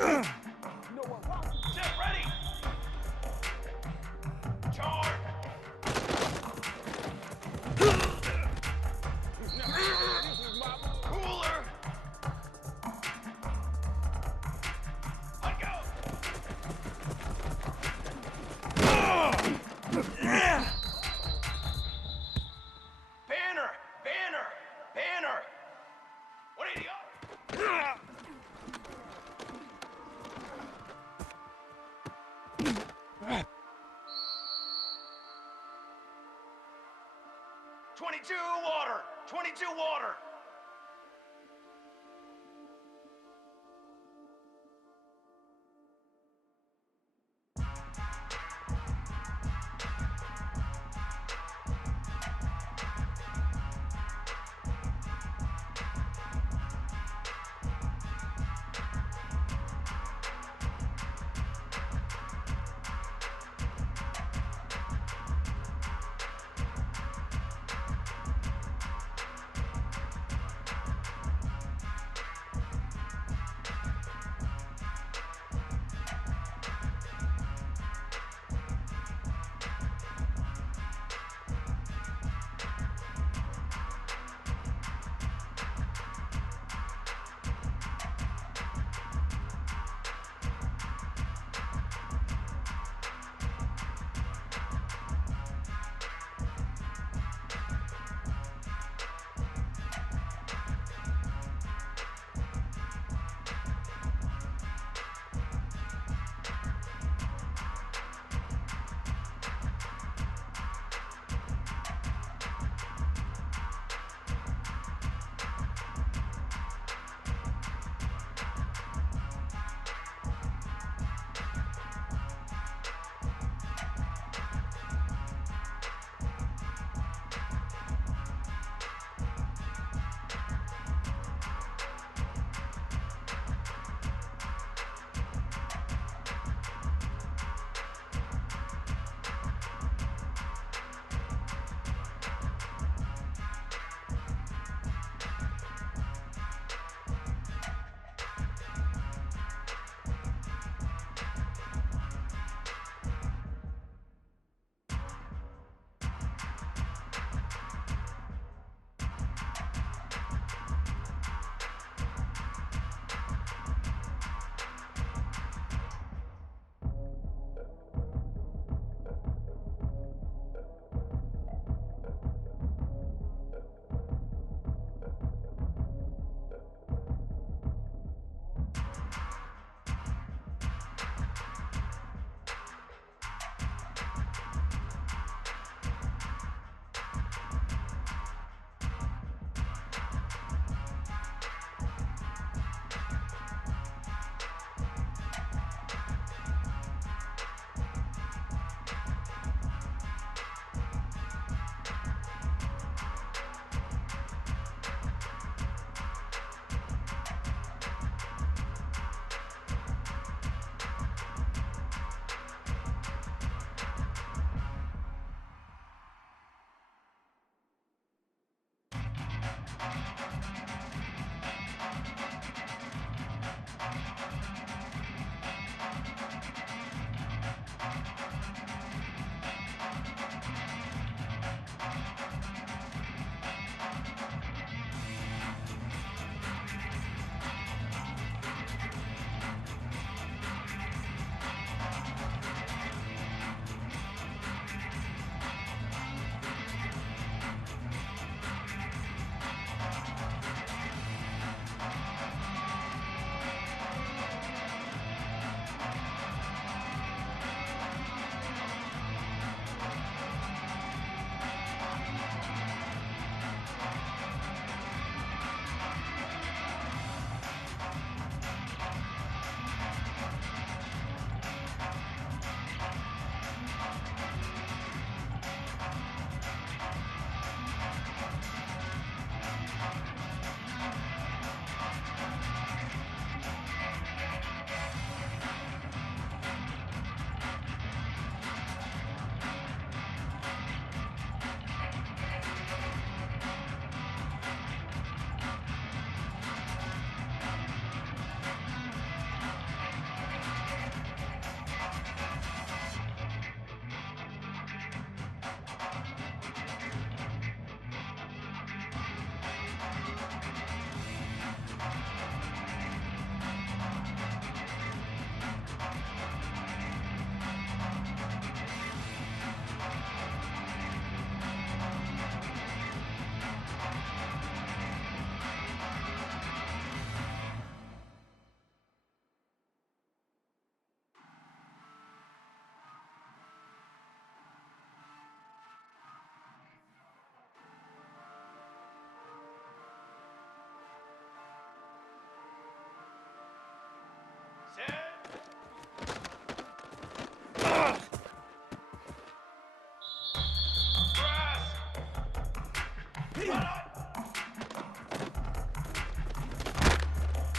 Ship ready! Charge! Cooler! Let go! Banner! Banner! Banner! 180 up! 22 water! 22 water!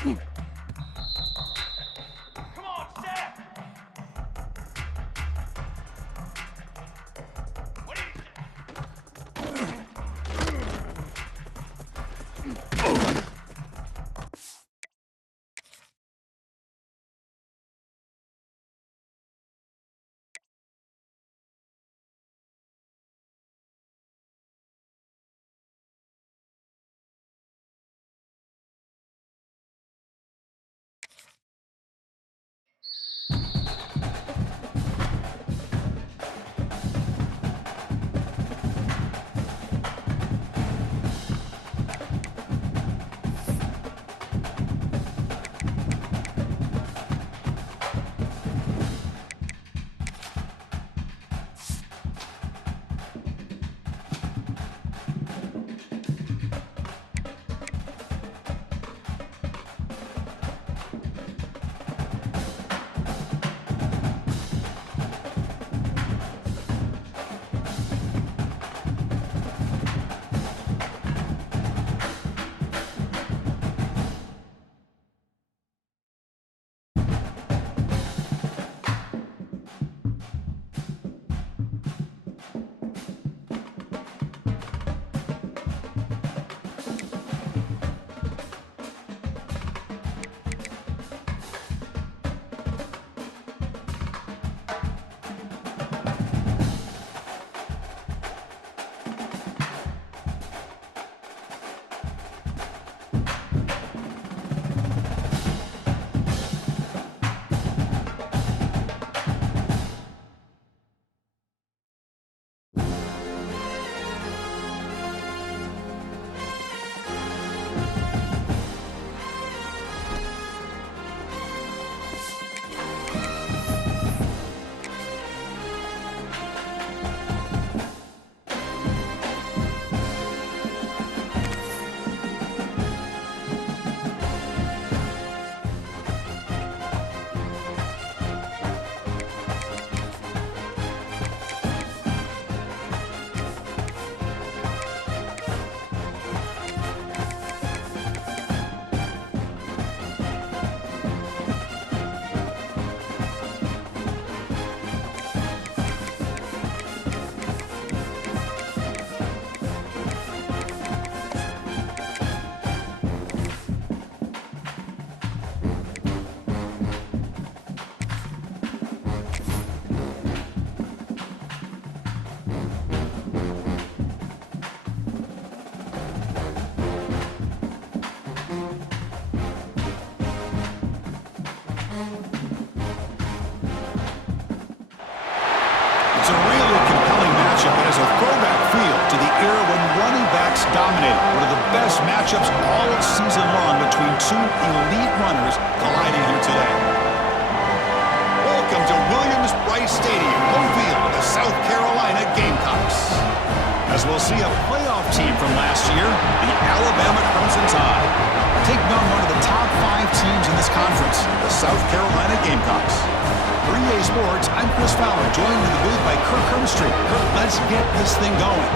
Come on, Seth! What do you say? It's a really compelling matchup that has a throwback feel to the era when running backs dominated. One of the best matchups all season long between two elite runners colliding here today. Welcome to Williams-Brice Stadium, home field of the South Carolina Gamecocks. As we'll see a playoff team from last year, the Alabama Crimson Tide, taking on one of the top 5 teams in this conference, the South Carolina Gamecocks. For EA Sports, I'm Chris Fowler, joined in the booth by Kirk Herbstreit. Kirk, let's get this thing going.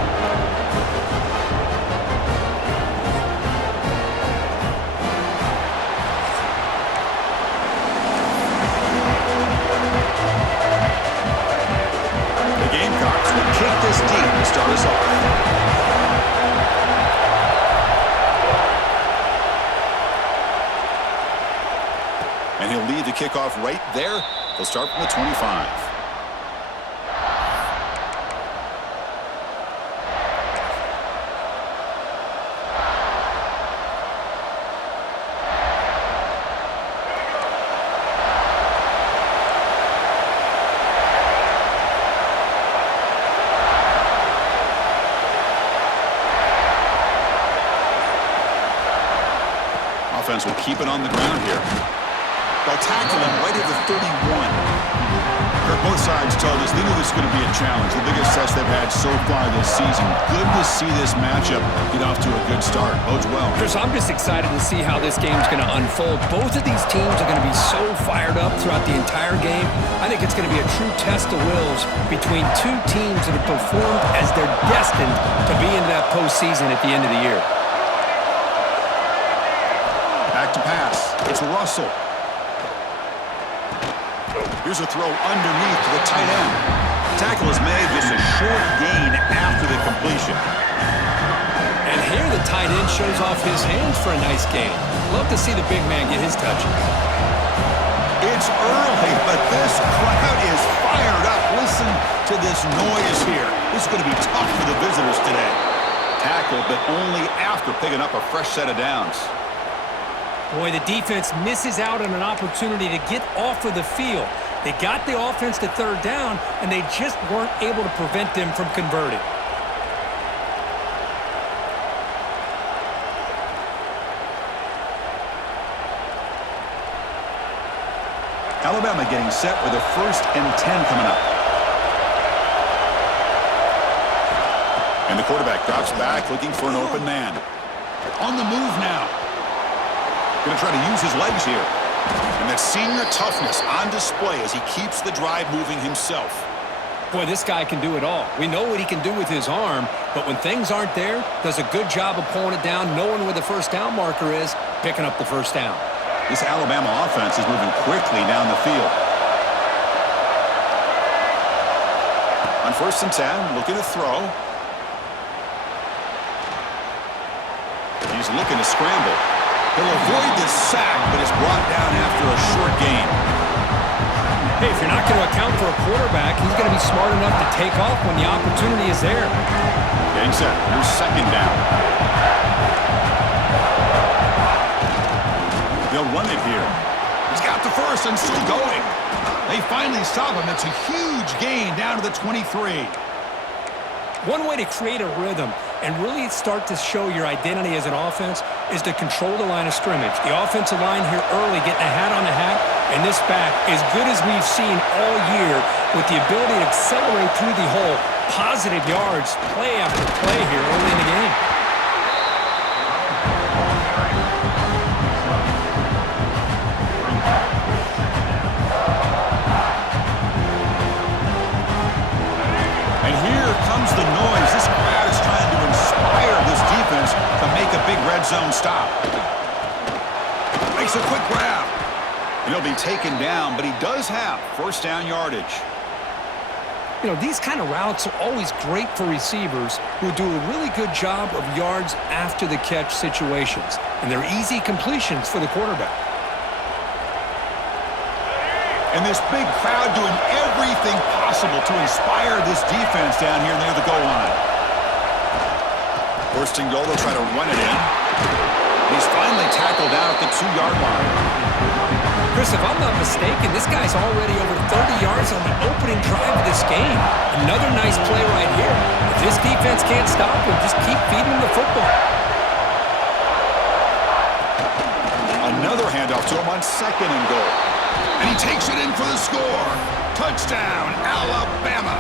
The Gamecocks will kick this deep to start us off. And he'll lead the kickoff right there. They'll start from the 25. Offense will keep it on the ground here. They'll tackle him right at the 31. Kirk, both sides told us they knew this was going to be a challenge, the biggest test they've had so far this season. Good to see this matchup get off to a good start. Bodes well. Chris, I'm just excited to see how this game's going to unfold. Both of these teams are going to be so fired up throughout the entire game. I think it's going to be a true test of wills between two teams that have performed as they're destined to be in that postseason at the end of the year. Back to pass. It's Russell. Here's a throw underneath to the tight end. Tackle is made, just a short gain after the completion. And here the tight end shows off his hands for a nice gain. Love to see the big man get his touches. It's early, but this crowd is fired up. Listen to this noise here. This is going to be tough for the visitors today. Tackled, but only after picking up a fresh set of downs. Boy, the defense misses out on an opportunity to get off of the field. They got the offense to third down, and they just weren't able to prevent them from converting. Alabama getting set with a 1st and 10 coming up. And the quarterback drops back looking for an open man. On the move now. Going to try to use his legs here. And that senior toughness on display as he keeps the drive moving himself. Boy, this guy can do it all. We know what he can do with his arm, but when things aren't there, does a good job of pulling it down, knowing where the first down marker is, picking up the first down. This Alabama offense is moving quickly down the field. On 1st and 10, looking to throw. He's looking to scramble. He'll avoid the sack, but is brought down after a short gain. Hey, if you're not going to account for a quarterback, he's going to be smart enough to take off when the opportunity is there. Getting set. Here's 2nd down. They'll run it here. He's got the first and still going. They finally stop him. It's a huge gain down to the 23. One way to create a rhythm and really start to show your identity as an offense is to control the line of scrimmage. The offensive line here early getting a hat on a hat, and this back, as good as we've seen all year, with the ability to accelerate through the hole, positive yards, play after play here early in the game. And here comes the noise. This crowd is trying to inspire this defense to make a big red zone stop. Makes a quick grab. And he'll be taken down, but he does have 1st down yardage. You know, these kind of routes are always great for receivers who do a really good job of yards after the catch situations. And they're easy completions for the quarterback. And this big crowd doing everything possible to inspire this defense down here near the goal line. 1st and goal, they'll try to run it in. He's finally tackled out at the 2-yard line. Chris, if I'm not mistaken, this guy's already over 30 yards on the opening drive of this game. Another nice play right here. If this defense can't stop him, just keep feeding him the football. Another handoff to him on 2nd and goal. And he takes it in for the score. Touchdown, Alabama.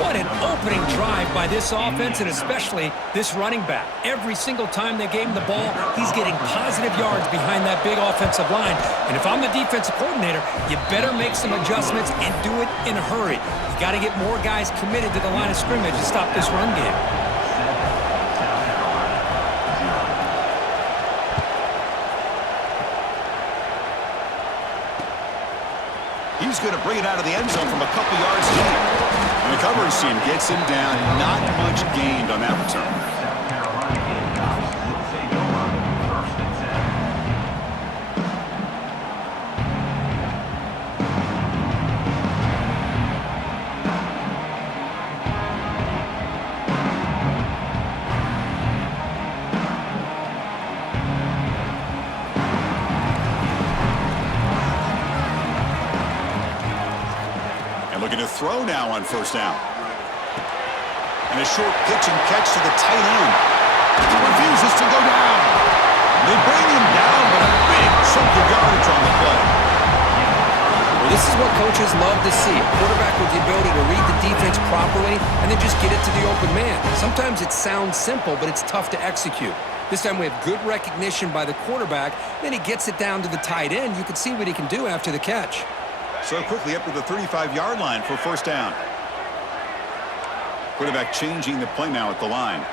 What an opening drive by this offense, and especially this running back. Every single time they gave him the ball, he's getting positive yards behind that big offensive line. And if I'm the defensive coordinator, you better make some adjustments and do it in a hurry. You got to get more guys committed to the line of scrimmage to stop this run game. He's going to bring it out of the end zone from a couple yards deep. And the coverage team gets him down. Not much gained on that return. Looking to throw now on 1st down. And a short pitch and catch to the tight end. Refuses to go down. They bring him down, but a big chunk of yardage on the play. Well, this is what coaches love to see. A quarterback with the ability to read the defense properly and then just get it to the open man. Sometimes it sounds simple, but it's tough to execute. This time we have good recognition by the quarterback. Then he gets it down to the tight end. You can see what he can do after the catch. So quickly up to the 35-yard line for 1st down. Quarterback changing the play now at the line.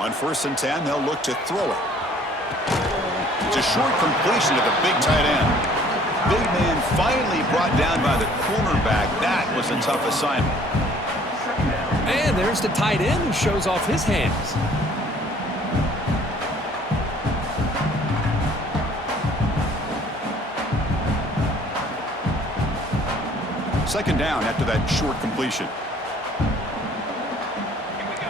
On 1st and 10, they'll look to throw it. It's a short completion to the big tight end. Big man finally brought down by the cornerback. That was a tough assignment. And there's the tight end who shows off his hands. Second down after that short completion. Here we go.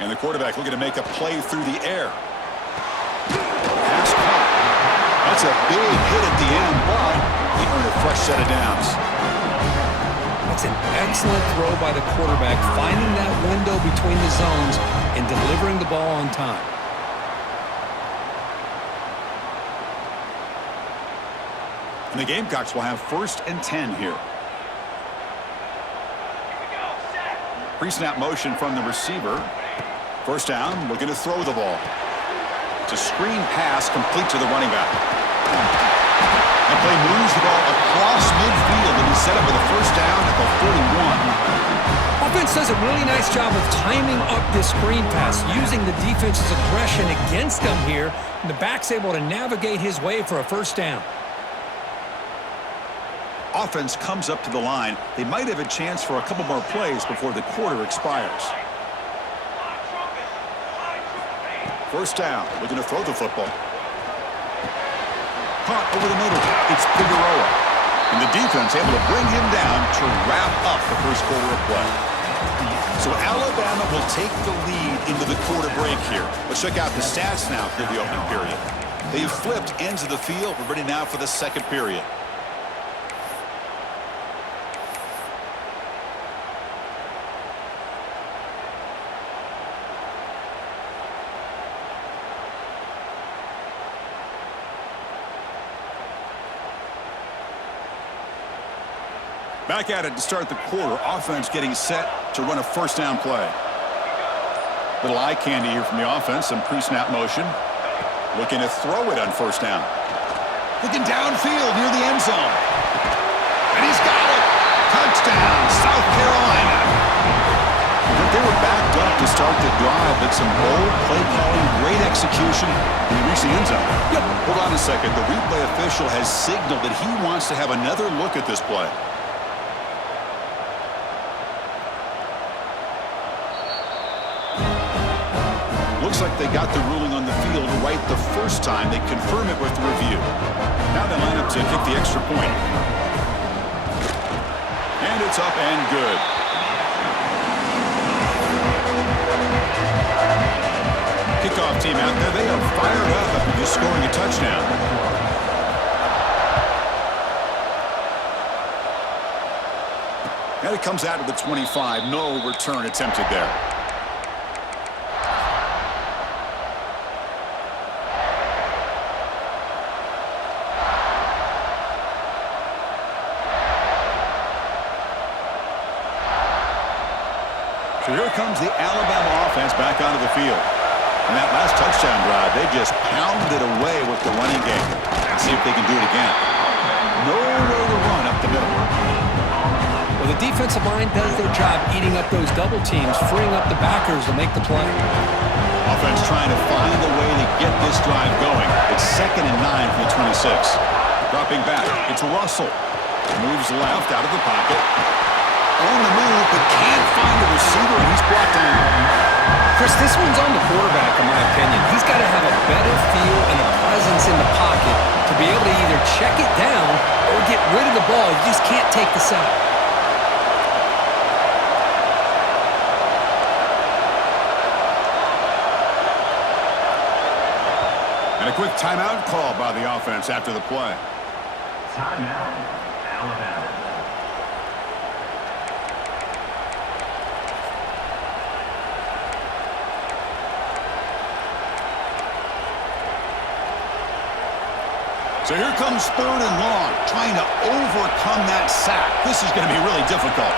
And the quarterback looking to make a play through the air. Pass caught. That's a big hit at the end, but he earned a fresh set of downs. That's an excellent throw by the quarterback, finding that window between the zones and delivering the ball on time. And the Gamecocks will have 1st and 10 here. Pre-snap motion from the receiver. First down, looking to throw the ball. It's a screen pass complete to the running back. That play moves the ball across midfield, and he's set up with a first down at the 41. Offense does a really nice job of timing up this screen pass, using the defense's aggression against them here, and the back's able to navigate his way for a first down. Offense comes up to the line. They might have a chance for a couple more plays before the quarter expires. First down, looking to throw the football. Caught over the middle. It's Figueroa. And the defense able to bring him down to wrap up the first quarter of play. So Alabama will take the lead into the quarter break here. Let's check out the stats now for the opening period. They've flipped ends of the field. We're ready now for the second period. Back at it to start the quarter. Offense getting set to run a first down play. Little eye candy here from the offense. Some pre-snap motion. Looking to throw it on first down. Looking downfield near the end zone. And he's got it. Touchdown, South Carolina. They were backed up to start the drive, but some bold play calling, great execution, and he reached the end zone. Yep. Hold on a second. The replay official has signaled that he wants to have another look at this play. Looks like they got the ruling on the field right the first time. They confirm it with the review. Now they line up to kick the extra point. And it's up and good. Kickoff team out there. They are fired up after just scoring a touchdown. And it comes out of the 25. No return attempted there. So here comes the Alabama offense back onto the field. And that last touchdown drive, they just pounded away with the running game. Let's see if they can do it again. Nowhere to run up the middle. Well, the defensive line does their job eating up those double teams, freeing up the backers to make the play. Offense trying to find a way to get this drive going. It's 2nd and 9 from the 26. Dropping back, it's Russell. Moves left out of the pocket. On the move, but can't find a receiver, and he's brought down. Chris, this one's on the quarterback, in my opinion. He's got to have a better feel and a presence in the pocket to be able to either check it down or get rid of the ball. You just can't take the sack. And a quick timeout call by the offense after the play. Timeout, Alabama. So here comes 3rd and long, trying to overcome that sack. This is going to be really difficult.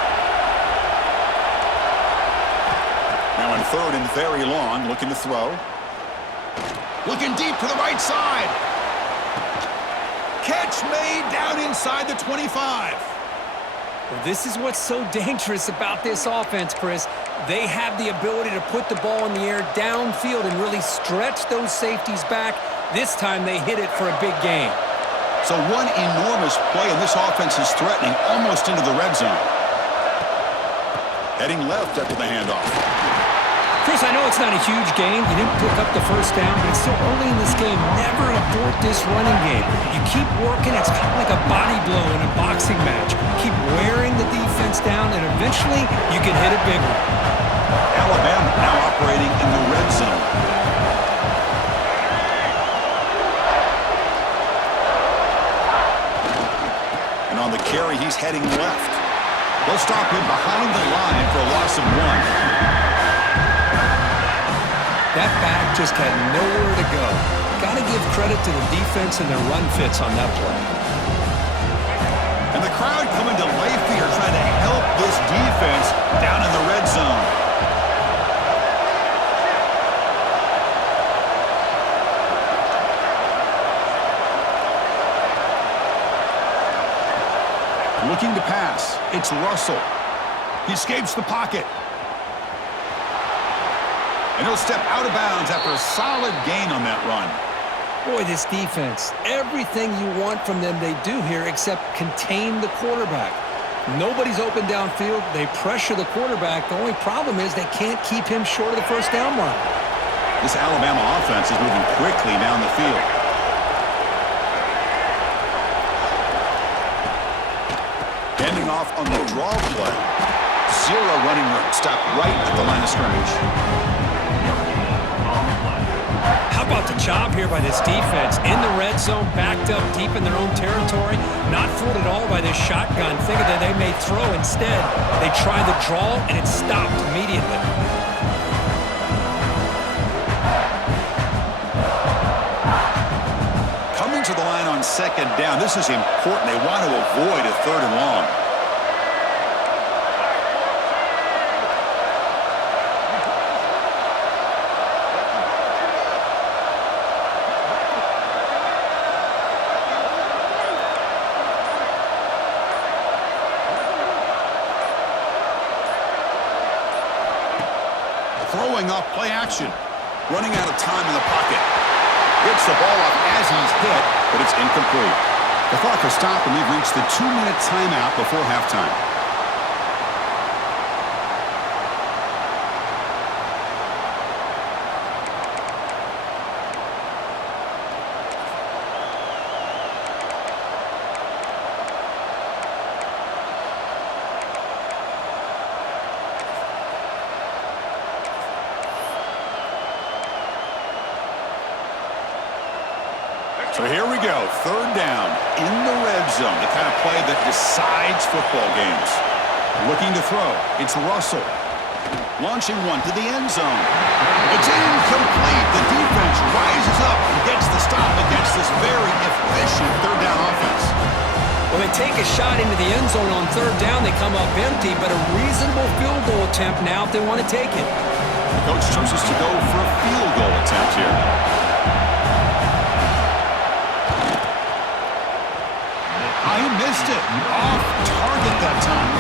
Now in 3rd and very long, looking to throw. Looking deep to the right side. Catch made down inside the 25. Well, this is what's so dangerous about this offense, Chris. They have the ability to put the ball in the air downfield and really stretch those safeties back. This time they hit it for a big gain. So one enormous play, and this offense is threatening almost into the red zone. Heading left after the handoff. Chris, I know it's not a huge gain. You didn't pick up the first down, but it's still early in this game. Never abort this running game. You keep working. It's kind of like a body blow in a boxing match. Keep wearing the defense down, and eventually you can hit a big one. Alabama now operating in the red zone. And on the carry, he's heading left. They'll stop him behind the line for a loss of 1. That back just had nowhere to go. Got to give credit to the defense and their run fits on that play. And the crowd coming to Layfield trying to help this defense down in the red zone. Looking to pass. It's Russell. He escapes the pocket. And he'll step out of bounds after a solid gain on that run. Boy, this defense, everything you want from them they do here except contain the quarterback. Nobody's open downfield. They pressure the quarterback. The only problem is they can't keep him short of the first down mark. This Alabama offense is moving quickly down the field. Handing off on the draw play. Zero running room. Stop right at the line of scrimmage. How about the job here by this defense? In the red zone, backed up deep in their own territory, not fooled at all by this shotgun, thinking that they may throw instead. They try the draw, and it stopped immediately. Coming to the line on second down. This is important. They want to avoid a 3rd and long. Throwing off play action. Running out of time in the pocket. Gets the ball off as he's hit, but it's incomplete. The clock has stopped, and we've reached the 2-minute timeout before halftime. So here we go, 3rd down in the red zone, the kind of play that decides football games. Looking to throw, it's Russell. Launching one to the end zone. It's incomplete. The defense rises up and gets the stop against this very efficient 3rd down offense. When they take a shot into the end zone on 3rd down, they come up empty, but a reasonable field goal attempt now if they want to take it. The coach chooses to go for a field goal attempt here. He missed it. Off target that time.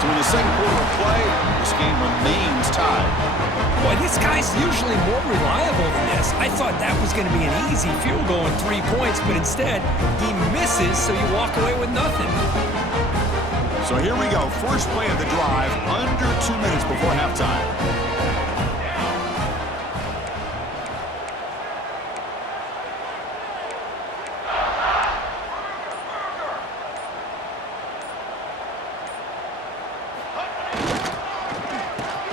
So in the second quarter of play, this game remains tied. Boy, this guy's usually more reliable than this. I thought that was going to be an easy field goal and 3 points, but instead, he misses, so you walk away with nothing. So here we go. First play of the drive, under 2 minutes before halftime.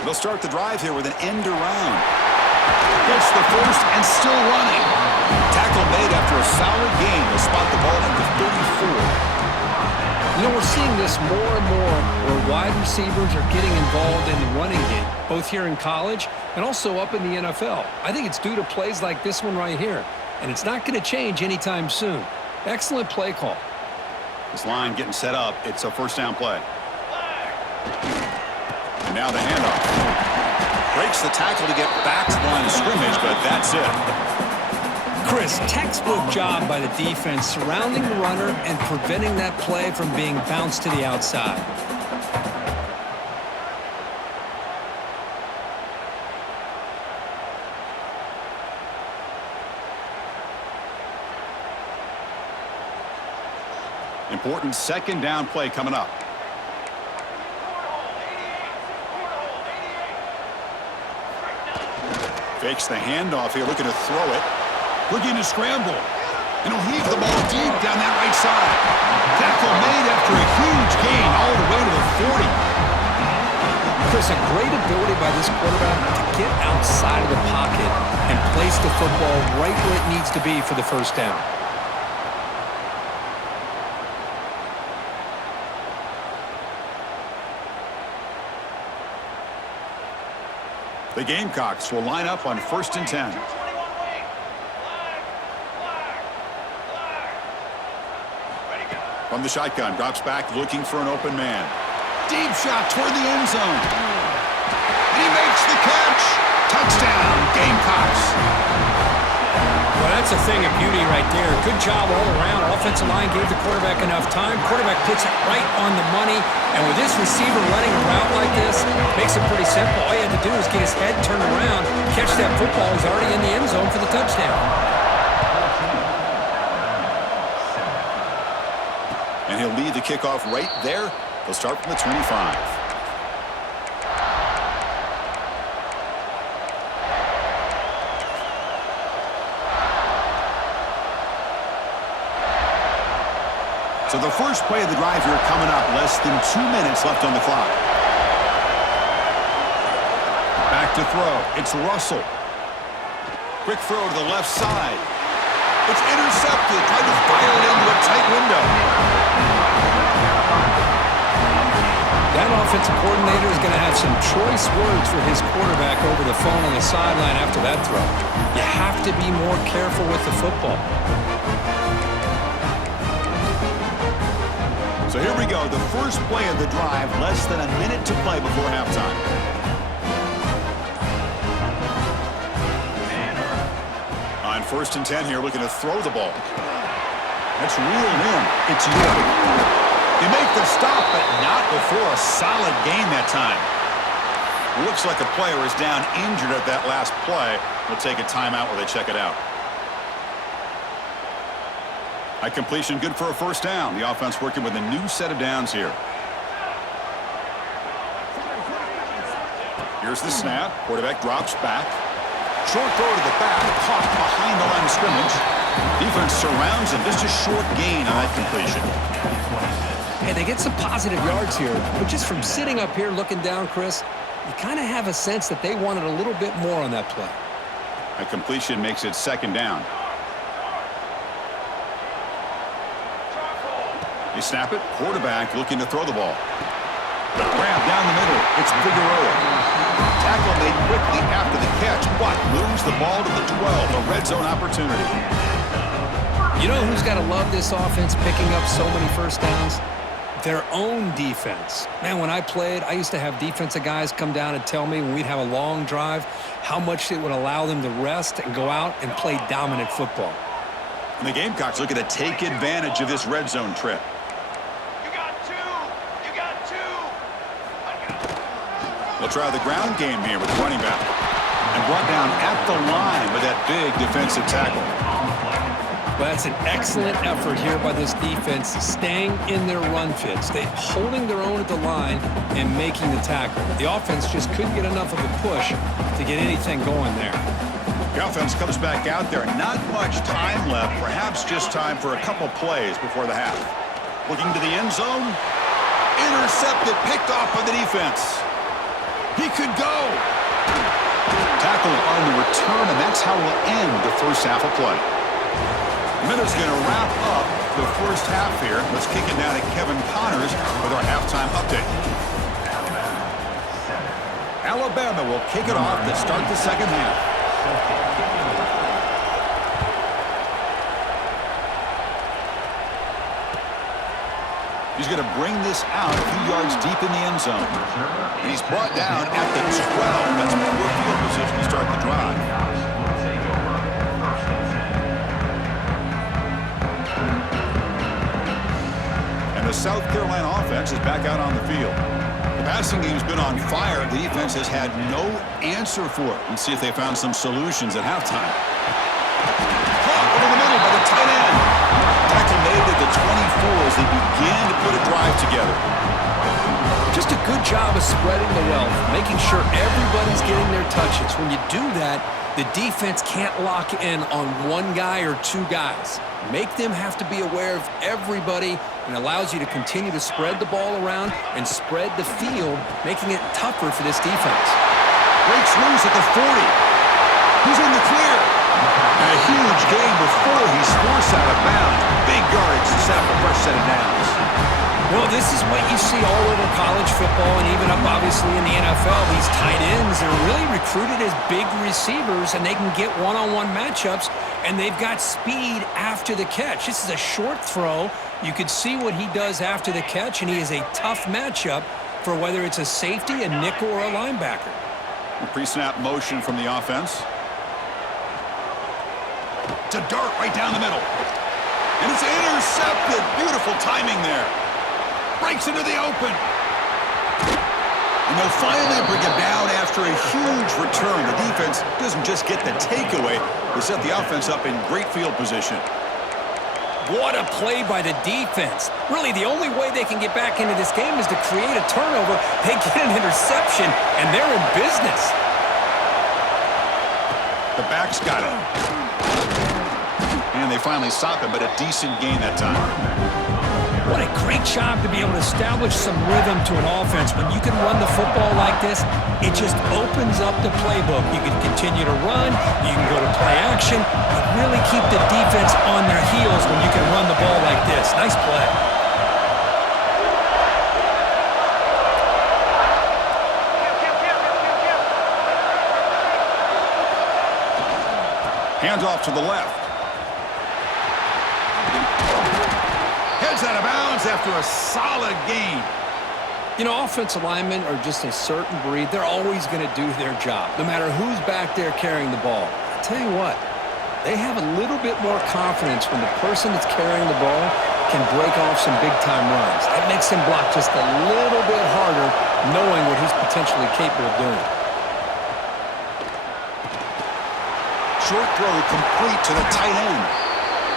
They'll start the drive here with an end around. Gets the first and still running. Tackle made after a solid gain. They'll spot the ball at the 34. You know, we're seeing this more and more where wide receivers are getting involved in the running game, both here in college and also up in the NFL. I think it's due to plays like this one right here, and it's not going to change anytime soon. Excellent play call. This line getting set up. It's a first down play. And now the handoff. Breaks the tackle to get back to the line of scrimmage, but that's it. Chris, textbook job by the defense surrounding the runner and preventing that play from being bounced to the outside. Important second down play coming up. Fakes the handoff here, looking to throw it. Looking to scramble. And he'll heave the ball deep down that right side. Tackle made after a huge gain all the way to the 40. Chris, a great ability by this quarterback to get outside of the pocket and place the football right where it needs to be for the first down. The Gamecocks will line up on 1st and 10. From the shotgun, drops back looking for an open man. Deep shot toward the end zone. And he makes the catch. Touchdown, Gamecocks. Well, that's a thing of beauty right there. Good job all around. Offensive line gave the quarterback enough time. Quarterback puts it right on the money. And with this receiver running a route like this, makes it pretty simple. All you had to do is get his head turned around, catch that football. He's already in the end zone for the touchdown. And he'll lead the kickoff right there. He'll start from the 25. So the first play of the drive here coming up, less than 2 minutes left on the clock. Back to throw. It's Russell. Quick throw to the left side. It's intercepted. Trying to fire it into a tight window. That offensive coordinator is going to have some choice words for his quarterback over the phone on the sideline after that throw. You have to be more careful with the football. So here we go, the first play of the drive, less than a minute to play before halftime. On 1st and 10 here, looking to throw the ball. That's reeled in. It's York. They make the stop, but not before a solid gain that time. Looks like a player is down injured at that last play. We'll take a timeout while they check it out. High completion, good for a first down. The offense working with a new set of downs here. Here's the snap. Quarterback drops back. Short throw to the back, caught behind the line of scrimmage. Defense surrounds him. Just a short gain on that completion. Hey, they get some positive yards here, but just from sitting up here looking down, Chris, you kind of have a sense that they wanted a little bit more on that play. A completion makes it second down. They snap it. Quarterback looking to throw the ball. Grab down the middle. It's Figueroa. Tackle made quickly after the catch, but moves the ball to the 12. A red zone opportunity. You know who's got to love this offense picking up so many first downs? Their own defense. Man, when I played, I used to have defensive guys come down and tell me when we'd have a long drive how much it would allow them to rest and go out and play dominant football. And the Gamecocks looking to take advantage of this red zone trip. They'll try the ground game here with the running back. And brought down at the line with that big defensive tackle. But that's an excellent effort here by this defense, staying in their run fits, holding their own at the line and making the tackle. The offense just couldn't get enough of a push to get anything going there. The offense comes back out there. Not much time left. Perhaps just time for a couple plays before the half. Looking to the end zone. Intercepted, picked off by the defense. He could go. Tackled on the return, and that's how we'll end the first half of play. The minute's going to wrap up the first half here. Let's kick it down to Kevin Connors with our halftime update. Alabama will kick it off to start the second half. He's going to bring this out a few yards deep in the end zone. And he's brought down at the 12. That's poor field position to start the drive. The South Carolina offense is back out on the field. The passing game's been on fire. The defense has had no answer for it. Let's see if they found some solutions at halftime. Caught over the middle by the tight end. Tackle made at the 24 as they begin to put a drive together. Just a good job of spreading the wealth, making sure everybody's getting their touches. When you do that, the defense can't lock in on one guy or two guys. Make them have to be aware of everybody, and allows you to continue to spread the ball around and spread the field, making it tougher for this defense. Breaks loose at the 40. He's in the clear. And a huge gain before he's forced out of bounds. Big yardage to set up the first set of downs. Well, this is what you see all over college football and even up, obviously, in the NFL. These tight ends are really recruited as big receivers, and they can get one-on-one matchups, and they've got speed after the catch. This is a short throw. You could see what he does after the catch, and he is a tough matchup for whether it's a safety, a nickel, or a linebacker. A pre-snap motion from the offense. It's a dart right down the middle. And it's intercepted. Beautiful timing there. Breaks into the open. And they'll finally bring him down after a huge return. The defense doesn't just get the takeaway. They set the offense up in great field position. What a play by the defense. Really, the only way they can get back into this game is to create a turnover. They get an interception, and they're in business. The back's got it. And they finally stop him, but a decent gain that time. What a great job to be able to establish some rhythm to an offense. When you can run the football like this, it just opens up the playbook. You can continue to run. You can go to play action. You really keep the defense on their heels when you can run the ball like this. Nice play. Handoff to the left. Heads out of bounds after a solid gain. You know, offensive linemen are just a certain breed. They're always going to do their job, no matter who's back there carrying the ball. I'll tell you what, they have a little bit more confidence when the person that's carrying the ball can break off some big-time runs. That makes him block just a little bit harder, knowing what he's potentially capable of doing. Short throw complete to the tight end.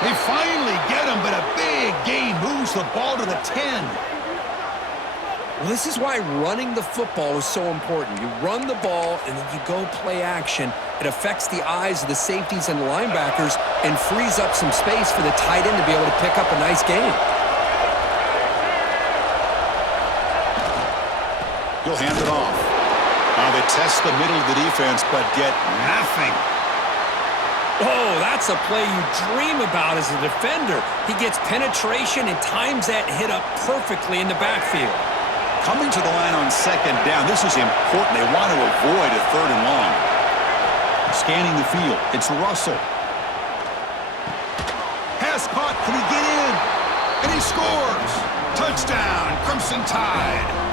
They finally get him, but a big gain moves the ball to the 10. Well, this is why running the football is so important. You run the ball, and then you go play action. It affects the eyes of the safeties and the linebackers and frees up some space for the tight end to be able to pick up a nice gain. He'll hand it off. Now they test the middle of the defense, but get nothing. Oh, that's a play you dream about as a defender. He gets penetration and times that hit up perfectly in the backfield. Coming to the line on second down, this is important. They want to avoid a third and long. Scanning the field, it's Russell. Pass caught, can he get in? And he scores! Touchdown, Crimson Tide!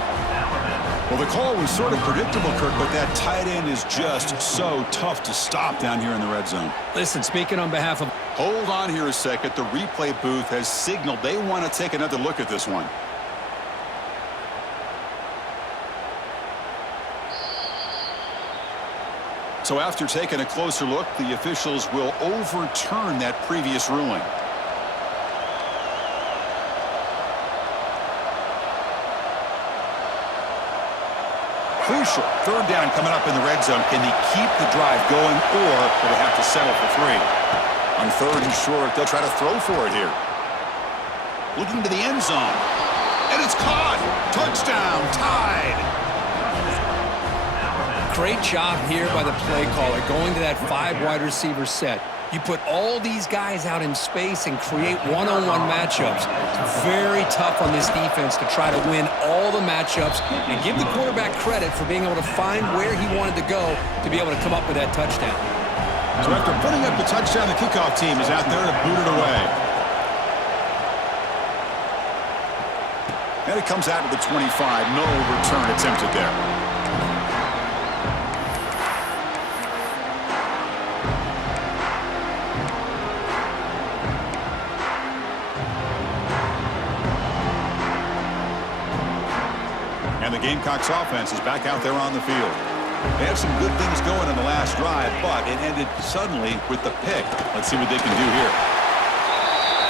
Well, the call was sort of predictable, Kirk, but that tight end is just so tough to stop down here in the red zone. Listen, speaking on behalf of... Hold on here a second. The replay booth has signaled they want to take another look at this one. So after taking a closer look, the officials will overturn that previous ruling. Crucial. Third down coming up in the red zone. Can they keep the drive going, or will they have to settle for 3? On third and short, they'll try to throw for it here. Looking to the end zone. And it's caught. Touchdown, Tide. Great job here by the play caller, going to that 5 wide receiver set. You put all these guys out in space and create one-on-one matchups. Very tough on this defense to try to win all the matchups and give the quarterback credit for being able to find where he wanted to go to be able to come up with that touchdown. So after putting up the touchdown, the kickoff team is out there to boot it away. And it comes out to the 25. No return attempted there. Gamecocks offense is back out there on the field. They had some good things going in the last drive, but it ended suddenly with the pick. Let's see what they can do here.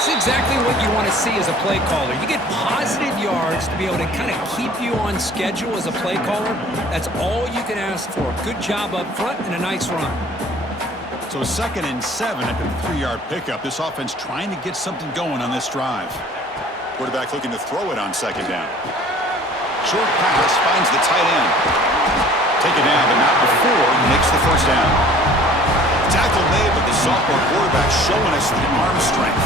It's exactly what you want to see as a play caller. You get positive yards to be able to kind of keep you on schedule as a play caller. That's all you can ask for. Good job up front and a nice run. So 2nd and 7 after the 3-yard pickup. This offense trying to get something going on this drive. Quarterback looking to throw it on 2nd down. Short pass finds the tight end. Take it down, but not before he makes the first down. Tackle made, but the sophomore quarterback showing us the arm strength.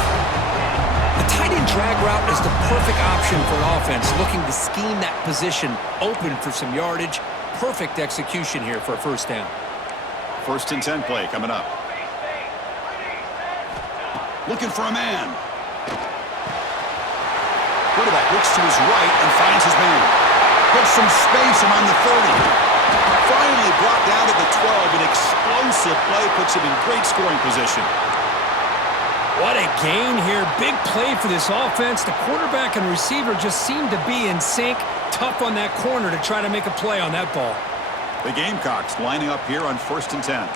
A tight end drag route is the perfect option for an offense looking to scheme that position open for some yardage. Perfect execution here for a first down. 1st and 10 play coming up. Looking for a man. Quarterback looks to his right and finds his man. Puts some space around the 30. Finally brought down to the 12. An explosive play puts him in great scoring position. What a gain here. Big play for this offense. The quarterback and receiver just seem to be in sync. Tough on that corner to try to make a play on that ball. The Gamecocks lining up here on 1st and 10.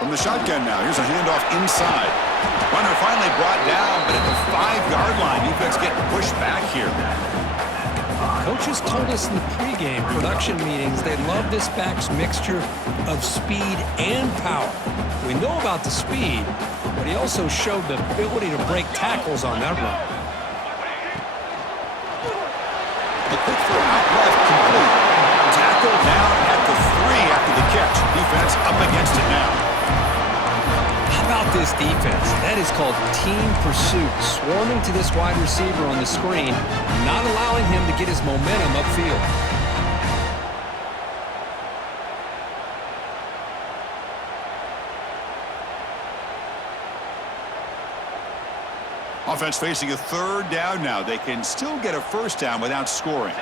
From the shotgun now, here's a handoff inside. Runner finally brought down, but at the 5-yard line, defense getting pushed back here. Coaches told us in the pregame production meetings they love this back's mixture of speed and power. We know about the speed, but he also showed the ability to break tackles on that run. The quick throw out left complete. Tackle down at the 3 after the catch. Defense up against it now. How about this defense? That is called team pursuit. Swarming to this wide receiver on the screen, not allowing him to get his momentum upfield. Offense facing a 3rd down now. They can still get a first down without scoring.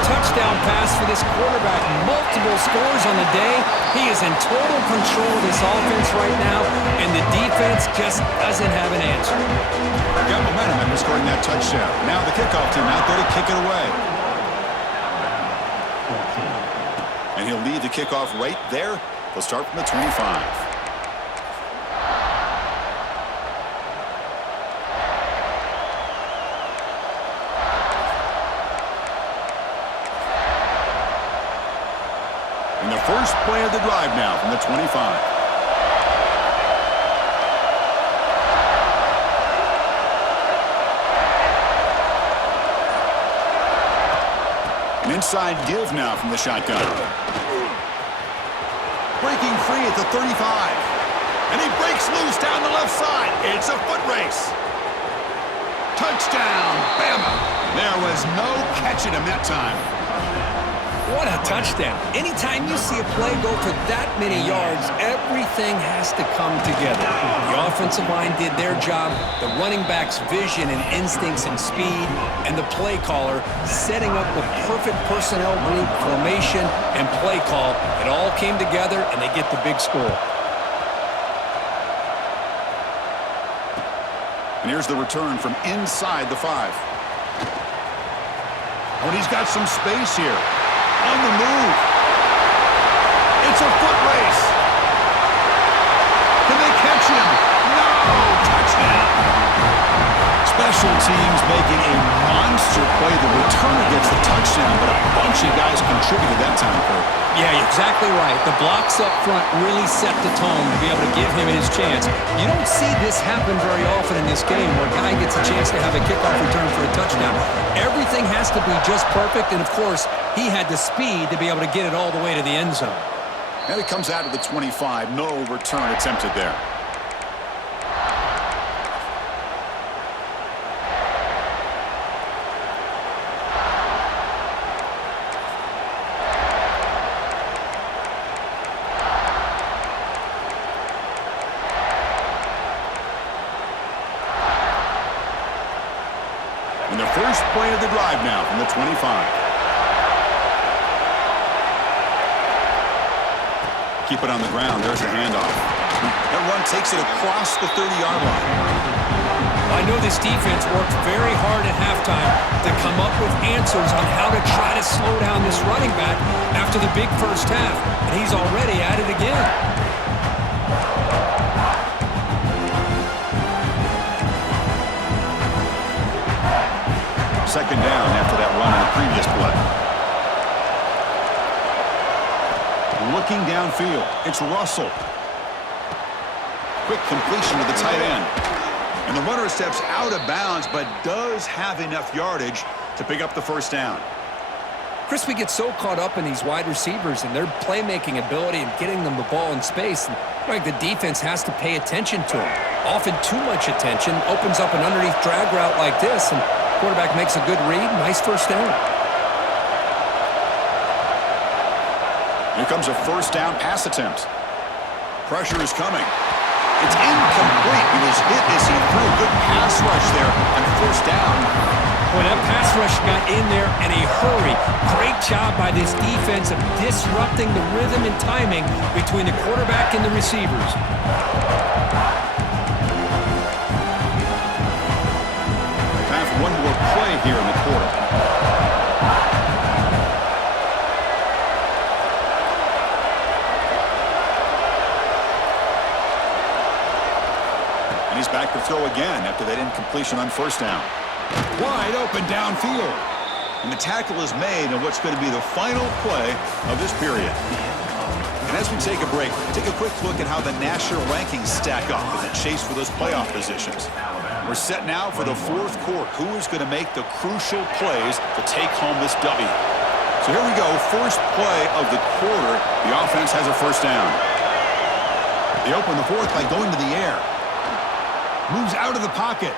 Touchdown pass for this quarterback. Multiple scores on the day. He is in total control of this offense right now, and the defense just doesn't have an answer. Got momentum after scoring that touchdown. Now the kickoff team out there to kick it away. And he'll lead the kickoff right there. They'll start from the 25. First play of the drive now from the 25. An inside give now from the shotgun. Breaking free at the 35. And he breaks loose down the left side. It's a foot race. Touchdown, Bama. There was no catching him that time. What a touchdown. Anytime you see a play go for that many yards, everything has to come together. The offensive line did their job, the running back's vision and instincts and speed, and the play caller setting up the perfect personnel group, formation, and play call. It all came together, and they get the big score. And here's the return from inside the 5. Oh, and he's got some space here. On the move. It's a foot race. Can they catch him? No! Touchdown. Special teams making a monster play. The returner gets the touchdown, but a bunch of guys contributed that time, Kurt. Yeah, you're exactly right. The blocks up front really set the tone to be able to give him his chance. You don't see this happen very often in this game where a guy gets a chance to have a kickoff return for a touchdown. Everything has to be just perfect, and of course, he had the speed to be able to get it all the way to the end zone. And it comes out of the 25. No return attempted there. First play of the drive now from the 25. Keep it on the ground. There's the handoff. That run takes it across the 30-yard line. I know this defense worked very hard at halftime to come up with answers on how to try to slow down this running back after the big first half, and he's already at it again. Second down after that run on the previous play. Looking downfield, it's Russell. Quick completion to the tight end. And the runner steps out of bounds, but does have enough yardage to pick up the first down. Chris, we get so caught up in these wide receivers and their playmaking ability and getting them the ball in space. And like the defense has to pay attention to them. Often too much attention opens up an underneath drag route like this, and quarterback makes a good read. Nice first down. Here comes a first down pass attempt. Pressure is coming. It's incomplete. He was hit as he threw a good pass rush there on first down. Well, that pass rush got in there in a hurry. Great job by this defense of disrupting the rhythm and timing between the quarterback and the receivers. Time for one more play here in the quarter. He's back to throw again after that incompletion on first down. Wide open downfield. And the tackle is made on what's going to be the final play of this period. And as we take a break, take a quick look at how the national rankings stack up in the chase for those playoff positions. We're set now for the fourth quarter. Who is going to make the crucial plays to take home this W? So here we go. First play of the quarter. The offense has a first down. They open the fourth by going to the air. Moves out of the pocket.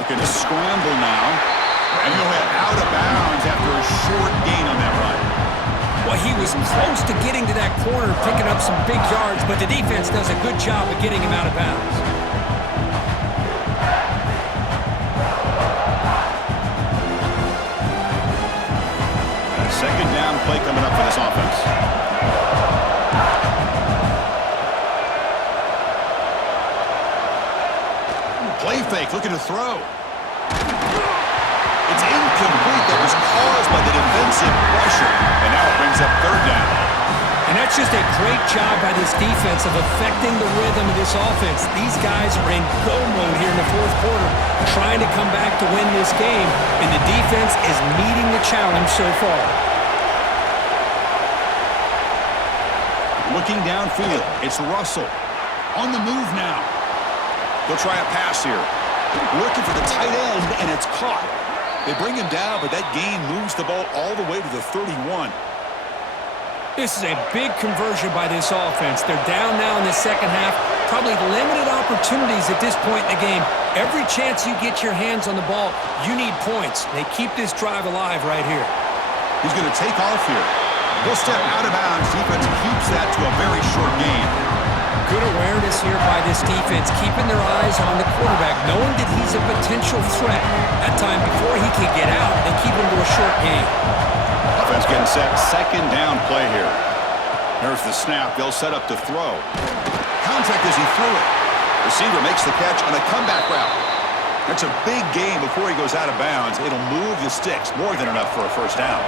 Looking to scramble now. And he'll head out of bounds after a short gain on that run. Well, he was close to getting to that corner, picking up some big yards, but the defense does a good job of getting him out of bounds. Second down play coming up for this offense. Play fake, looking to throw. It's incomplete. That was caused by the defensive pressure. And now it brings up third down. And that's just a great job by this defense of affecting the rhythm of this offense. These guys are in go mode here in the fourth quarter, trying to come back to win this game. And the defense is meeting the challenge so far. Looking downfield, it's Russell. On the move now. They'll try a pass here. Looking for the tight end, and it's caught. They bring him down, but that gain moves the ball all the way to the 31. This is a big conversion by this offense. They're down now in the second half. Probably limited opportunities at this point in the game. Every chance you get your hands on the ball, you need points. They keep this drive alive right here. He's going to take off here. He'll step out of bounds. Defense keeps that to a very short gain. Good awareness here by this defense, keeping their eyes on the quarterback, knowing that he's a potential threat. That time before he can get out, they keep him to a short gain. Offense getting set. Second down play here. There's the snap. They'll set up to throw. Contact as he threw it. Receiver makes the catch on a comeback route. That's a big gain before he goes out of bounds. It'll move the sticks. More than enough for a first down.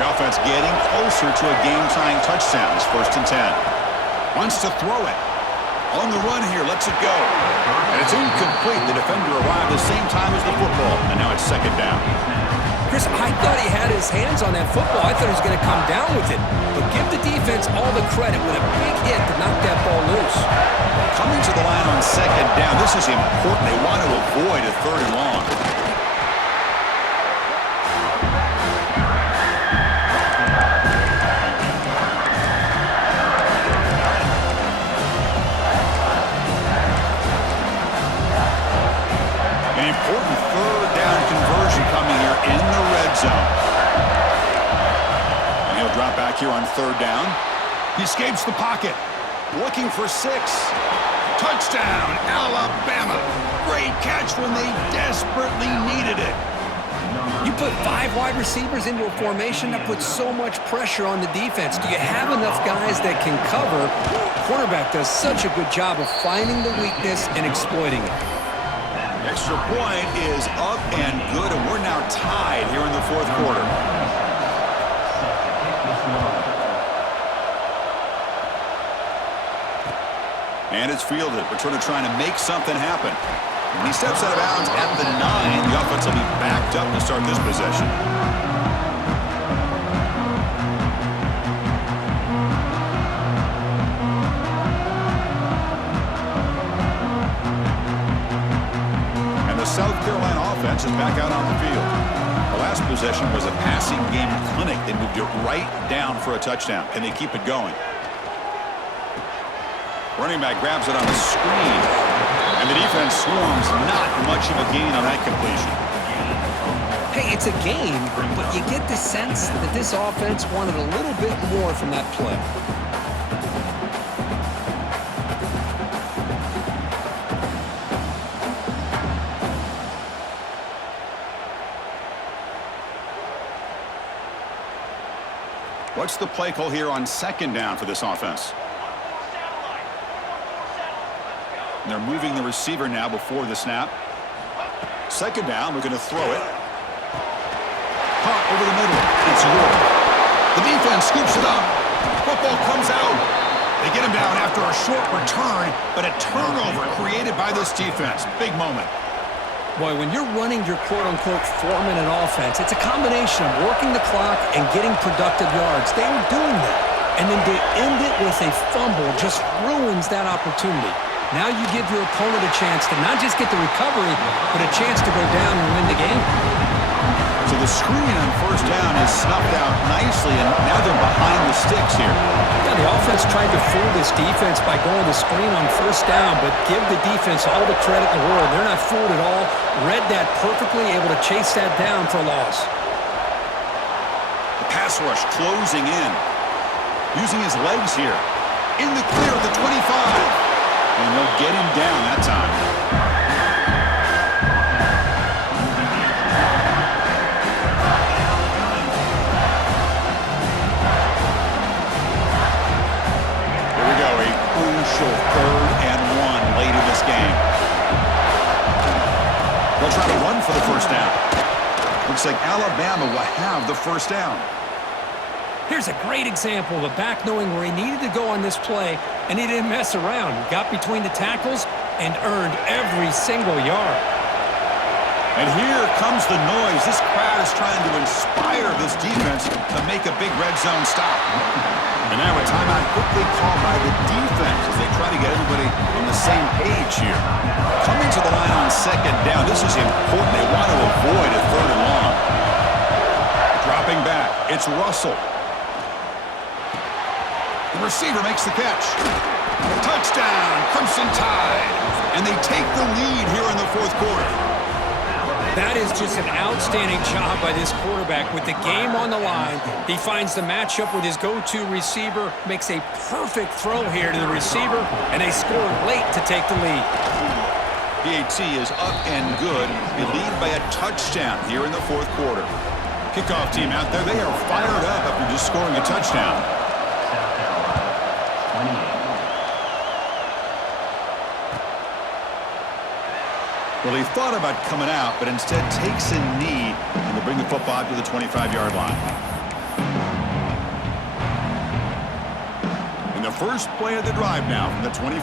The offense getting closer to a game-tying touchdown. It's 1st and 10. Wants to throw it. On the run here, lets it go. And it's incomplete. The defender arrived the same time as the football. And now it's second down. Chris, I thought he had his hands on that football. I thought he was going to come down with it. But give the defense all the credit with a big hit to knock that ball loose. Coming to the line on second down. This is important. They want to avoid a third and long. Important third down conversion coming here in the red zone. And he'll drop back here on third down. He escapes the pocket. Looking for 6. Touchdown, Alabama. Great catch when they desperately needed it. You put 5 wide receivers into a formation, that puts so much pressure on the defense. Do you have enough guys that can cover? Cornerback does such a good job of finding the weakness and exploiting it. Extra point is up and good, and we're now tied here in the fourth quarter. And it's fielded. Returner trying to make something happen. When he steps out of bounds at the 9, the offense will be backed up to start this possession. And the South Carolina offense is back out on the field. The last possession was a passing game clinic. They moved it right down for a touchdown. Can they keep it going? Running back grabs it on the screen. And the defense swarms. Not much of a gain on that completion. Hey, it's a game, but you get the sense that this offense wanted a little bit more from that play. What's the play call here on second down for this offense? And they're moving the receiver now before the snap. Second down, we're going to throw it. Caught over the middle. It's York. The defense scoops it up. Football comes out. They get him down after a short return, but a turnover created by this defense. Big moment. Boy, when you're running your quote-unquote 4-minute offense, it's a combination of working the clock and getting productive yards. They were doing that. And then to end it with a fumble just ruins that opportunity. Now you give your opponent a chance to not just get the recovery, but a chance to go down and win the game. So the screen on first down is snuffed out nicely, and now they're behind the sticks here. Yeah, the offense tried to fool this defense by going the screen on first down, but give the defense all the credit in the world. They're not fooled at all. Read that perfectly, able to chase that down for a loss. The pass rush closing in. Using his legs here. In the clear at the 25. And they'll get him down that time. Here we go, a crucial 3rd and 1 late in this game. They'll try to run for the first down. Looks like Alabama will have the first down. Here's a great example of a back knowing where he needed to go on this play, and he didn't mess around. He got between the tackles and earned every single yard. And here comes the noise. This crowd is trying to inspire this defense to make a big red zone stop. And now a timeout quickly called by the defense as they try to get everybody on the same page here. Coming to the line on second down, this is important. They want to avoid a 3rd and long. Dropping back, it's Russell. The receiver makes the catch. Touchdown, Crimson Tide. And they take the lead here in the fourth quarter. That is just an outstanding job by this quarterback. With the game on the line, he finds the matchup with his go-to receiver, makes a perfect throw here to the receiver, and they score late to take the lead. PAT is up and good. They lead by a touchdown here in the fourth quarter. Kickoff team out there, they are fired up after just scoring a touchdown. Well, he thought about coming out, but instead takes a knee, and they bring the football to the 25-yard line. And the first play of the drive now from the 25.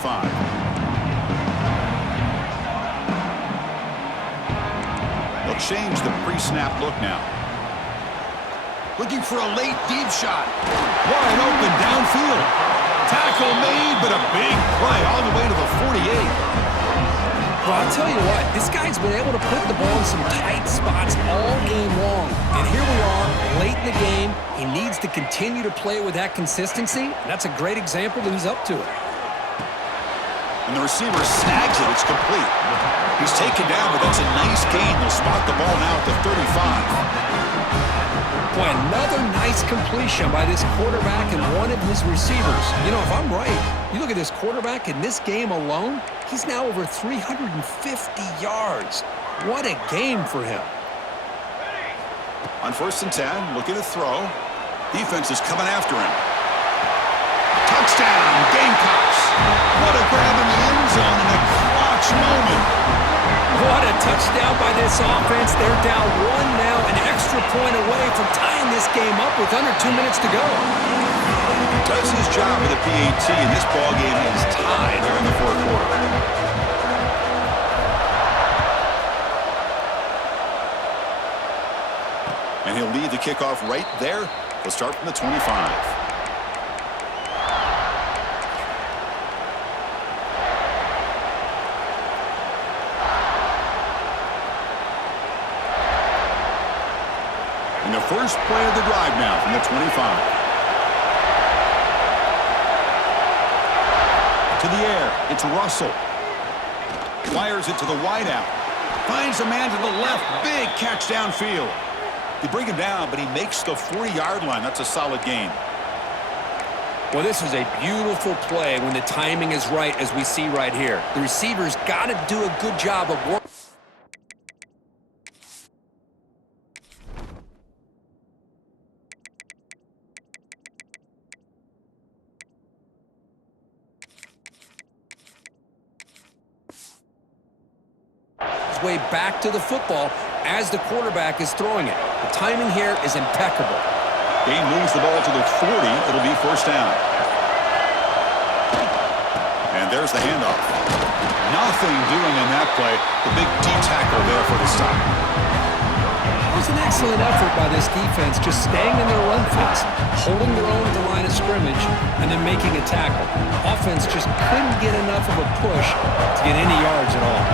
They'll change the pre-snap look now. Looking for a late deep shot. Wide open downfield. Tackle made, but a big play all the way to the 48. Well, I'll tell you what, this guy's been able to put the ball in some tight spots all game long. And here we are, late in the game. He needs to continue to play with that consistency. That's a great example that he's up to it. And the receiver snags it. It's complete. He's taken down, but that's a nice gain. They'll spot the ball now at the 35. Boy, another nice completion by this quarterback and one of his receivers. You know, if I'm right, you look at this quarterback in this game alone, he's now over 350 yards. What a game for him. On 1st and 10, looking to throw. Defense is coming after him. Touchdown, Gamecocks. What a grab in the end zone in a clutch moment. What a touchdown by this offense. They're down 1 now, an extra point away from tying this game up with under 2 minutes to go. Does his job with the PAT, and this ball game is tied here in the 4th quarter. And he'll lead the kickoff right there. He'll start from the 25. And the first play of the drive now from the 25. To the air, it's Russell. Fires it to the wideout. Finds a man to the left. Big catch downfield. They bring him down, but he makes the 40-yard line. That's a solid gain. Well, this was a beautiful play when the timing is right, as we see right here. The receivers got to do a good job of working. Way back to the football as the quarterback is throwing it. The timing here is impeccable. Gain moves the ball to the 40. It'll be 1st down. And there's the handoff. Nothing doing in that play. The big D tackle there for the stop. It was an excellent effort by this defense, just staying in their run fence, holding their own at the line of scrimmage, and then making a tackle. Offense just couldn't get enough of a push to get any yards at all.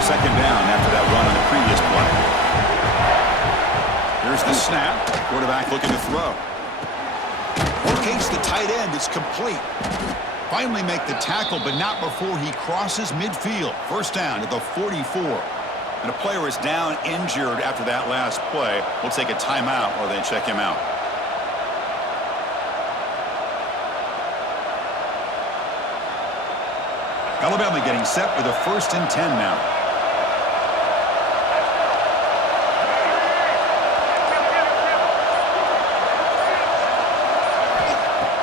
2nd down after that run on the previous play. Here's the snap. Quarterback looking to throw. Locates the tight end. It's complete. Finally make the tackle, but not before he crosses midfield. 1st down at the 44. And a player is down injured after that last play. We'll take a timeout or they check him out. Alabama getting set for the 1st and 10 now.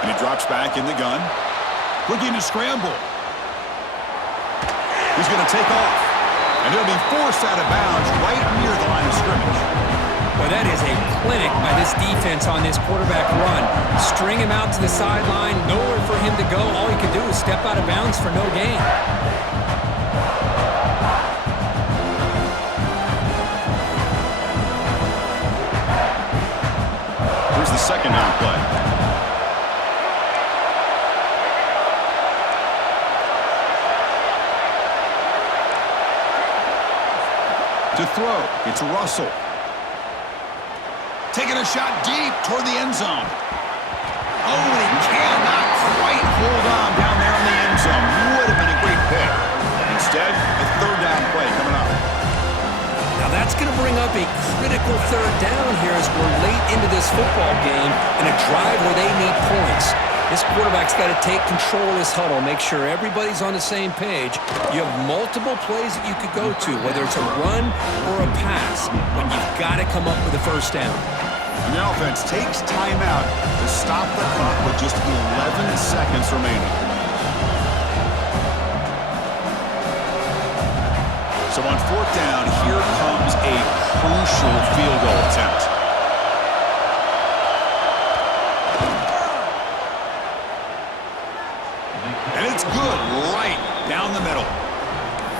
And he drops back in the gun. Looking to scramble. He's going to take off. And he'll be forced out of bounds right near the line of scrimmage. Well, that is a clinic by this defense on this quarterback run. String him out to the sideline, nowhere for him to go. All he could do is step out of bounds for no gain. Here's the 2nd down play. To throw, it's Russell. Taking a shot deep toward the end zone. Oh, and he cannot quite hold on down there in the end zone. Would have been a great pick. Instead, a 3rd down play coming up. Now that's going to bring up a critical 3rd down here as we're late into this football game in a drive where they need points. This quarterback's got to take control of this huddle, make sure everybody's on the same page. You have multiple plays that you could go to, whether it's a run or a pass, but you've got to come up with a 1st down. And the offense takes timeout to stop the clock with just 11 seconds remaining. So on 4th down, here comes a crucial field goal attempt. And it's good right down the middle.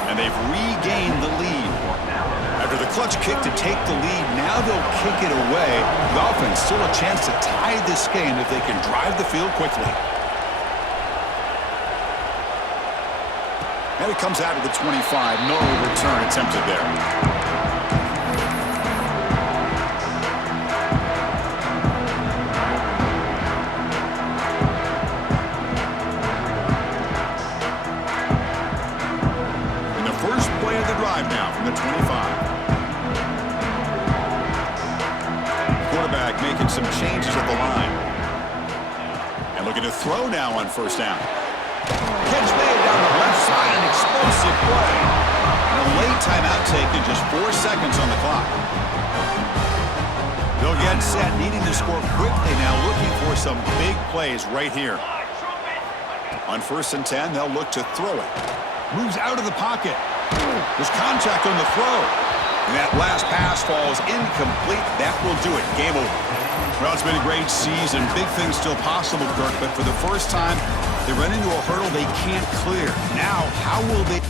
And they've regained the lead. After the clutch kick to take the lead, now they'll kick it away. The offense still a chance to tie this game if they can drive the field quickly. And it comes out of the 25. No return attempted there. some changes at the line. And looking to throw now on first down. Catch made down the left side, an explosive play. And a late timeout taken, just 4 seconds on the clock. They'll get set, needing to score quickly now, looking for some big plays right here. On 1st and 10, they'll look to throw it. Moves out of the pocket. There's contact on the throw. And that last pass falls incomplete. That will do it. Game over. Well, it's been a great season. Big things still possible, Kirk, but for the first time, they run into a hurdle they can't clear. Now, how will they...